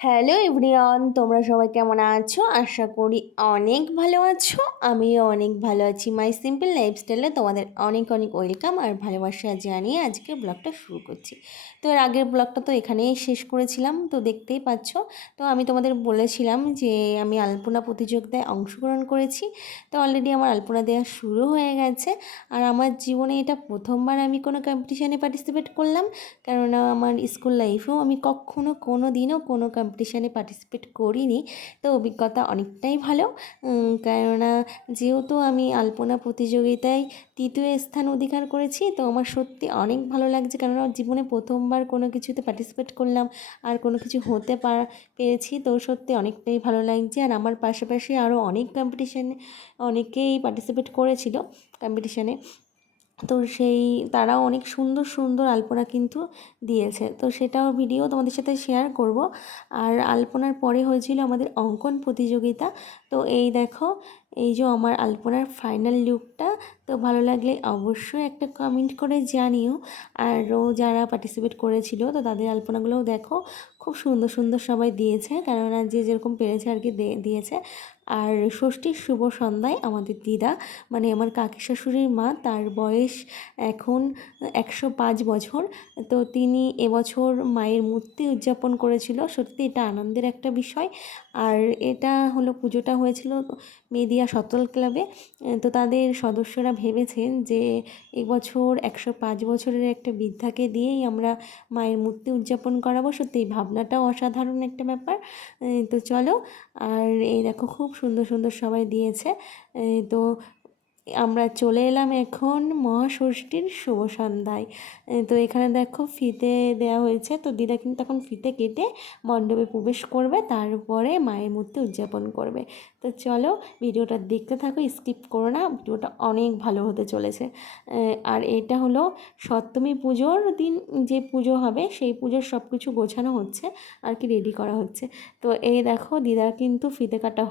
Hello everyone, তোমরা সবাই কেমন আছো? আশা করি অনেক ভালো আছো। আমিও অনেক ভালো আছি। মাই সিম্পল লাইফস্টাইলে তোমাদের অনেক অনেক ওয়েলকাম আর ভালোবাসা জানিয়ে আজকে ব্লগটা শুরু করছি। তো এর আগের ব্লগটা তো এখানেই শেষ করেছিলাম, তো দেখতেই পাচ্ছ। তো আমি তোমাদের বলেছিলাম যে আমি আলপনা প্রতিযোগিতায় অংশগ্রহণ করেছি। তো অলরেডি আমার আলপনা দেওয়া শুরু হয়ে গেছে। আর আমার জীবনে এটা প্রথমবার আমি কোনো কম্পিটিশানে পার্টিসিপেট করলাম, কেননা আমার স্কুল লাইফেও আমি কখনো কোনো দিনও কোনো কম্পিটিশানে পার্টিসিপেট করিনি। তো অভিজ্ঞতা অনেকটাই ভালো, কেননা যেহেতু আমি আলপনা প্রতিযোগিতায় তৃতীয় স্থান অধিকার করেছি, তো আমার সত্যি অনেক ভালো লাগছে, কেননা জীবনে প্রথমবার কোনো কিছুতে পার্টিসিপেট করলাম আর কোনো কিছু হতে পেরেছি। তো সত্যি অনেকটাই ভালো লাগছে। আর আমার পাশাপাশি আরও অনেক কম্পিটিশানে অনেকেই পার্টিসিপেট করেছিল কম্পিটিশানে। তো তারাও অনেক সুন্দর সুন্দর আলপনা কিন্তু দিয়েছে, তো সেটাও ভিডিও তোমাদের সাথে শেয়ার করব। আর আলপনার পরে হয়েছিল আমাদের অঙ্কন প্রতিযোগিতা। তো এই দেখো, এই যে আমার আলপনার ফাইনাল লুকটা। তো ভালো লাগলে অবশ্যই একটা কমেন্ট করে জানিও। আরও যারা পার্টিসিপেট করেছিল তো তাদের আলপনাগুলোও দেখো, খুব সুন্দর সুন্দর সবাই দিয়েছে, কেননা যে যেরকম পেরেছে আর কি দিয়েছে। আর ষষ্ঠীর শুভ সন্ধ্যায় আমাদের দিদা, মানে আমার কাকি শাশুড়ির মা, তার বয়স এখন 105 বছর। তো তিনি এবছর মায়ের মূর্তি উদযাপন করেছিল। সত্যি এটা আনন্দের একটা বিষয়। আর এটা হলো, পুজোটা হয়েছিল মেদিয়া সতল ক্লাবে। তো তাদের সদস্যরা ভেবেছেন যে এবছর 105 বছরের একটা বৃদ্ধাকে দিয়েই আমরা মায়ের মূর্তি উদযাপন করাবো। সত্যি এই ভাবনাটাও অসাধারণ একটা ব্যাপার। তো চলো, আর এই দেখো খুব সুন্দর সুন্দর সবাই দিয়েছে। তো আমরা চলে এলাম এখন মহাষষ্ঠীর শুভ সন্ধ্যায়। তো এখানে দেখো ফিতে দেওয়া হয়েছে। তো দিদা কিন্তু এখন ফিতে কেটে মণ্ডপে প্রবেশ করবে, তারপরে মায়ের মূর্তি উদযাপন করবে। তো চলো, ভিডিওটা দেখতে থাকো, স্কিপ করো না, ভিডিওটা অনেক ভালো হতে চলেছে। আর এটা হলো সপ্তমী পুজোর দিন যে পুজো হবে, সেই পুজোর সব কিছু গোছানো হচ্ছে আর কি, রেডি করা হচ্ছে। তো এই দেখো দিদার কিন্তু ফিতে কাটা।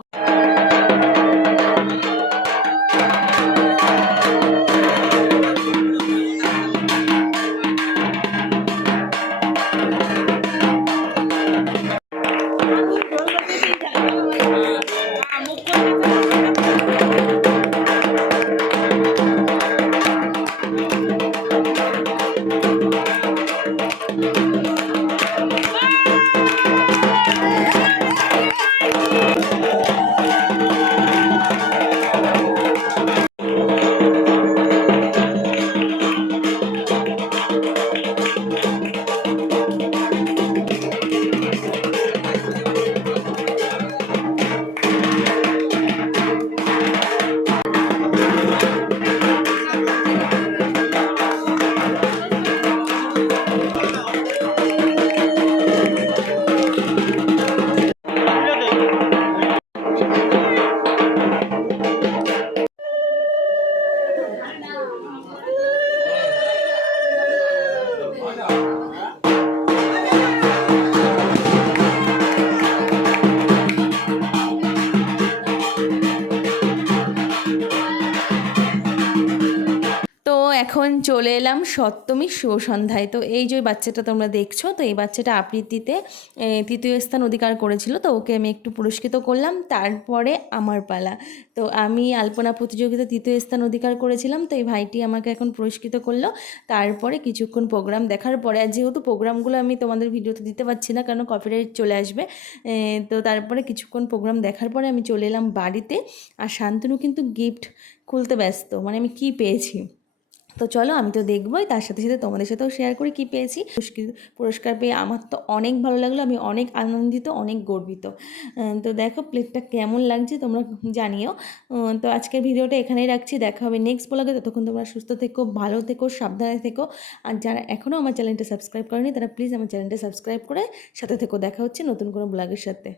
তো এখন চলে এলাম সপ্তমীর শুভ সন্ধ্যায়। তো এই যে বাচ্চাটা তোমরা দেখছো, তো এই বাচ্চাটা আবৃত্তিতে তৃতীয় স্থান অধিকার করেছিল। তো ওকে আমি একটু পুরস্কৃত করলাম। তারপরে আমার পালা। তো আমি আলপনা প্রতিযোগিতা তৃতীয় স্থান অধিকার করেছিলাম, তো এই ভাইটি আমাকে এখন পুরস্কৃত করলো। তারপরে কিছুক্ষণ প্রোগ্রাম দেখার পরে, আর যেহেতু প্রোগ্রামগুলো আমি তোমাদের ভিডিওতে দিতে পারছি না কারণ কপিরাইট চলে আসবে, তো তারপরে কিছুক্ষণ প্রোগ্রাম দেখার পরে আমি চলে এলাম বাড়িতে। আর শান্তনু কিন্তু গিফট খুলতে ব্যস্ত, মানে আমি কি পেয়েছি। তো চলো, আমি তো দেখবোই, তার সাথে সাথে তোমাদের সাথেও শেয়ার করি কী পেয়েছি। পুরস্কার পেয়ে আমার তো অনেক ভালো লাগলো, আমি অনেক আনন্দিত, অনেক গর্বিত। তো দেখো প্লেটটা কেমন লাগছে তোমরা জানিও। তো আজকের ভিডিওটা এখানেই রাখছি, দেখা হবে নেক্সট ব্লগে। ততক্ষণ তোমরা সুস্থ থেকো, ভালো থেকো, সাবধানে থেকো। আর যারা এখনও আমার চ্যানেলটা সাবস্ক্রাইব করেনি তারা প্লিজ আমার চ্যানেলটা সাবস্ক্রাইব করে সাথে থেকো। দেখা হচ্ছে নতুন কোনো ব্লগের সাথে।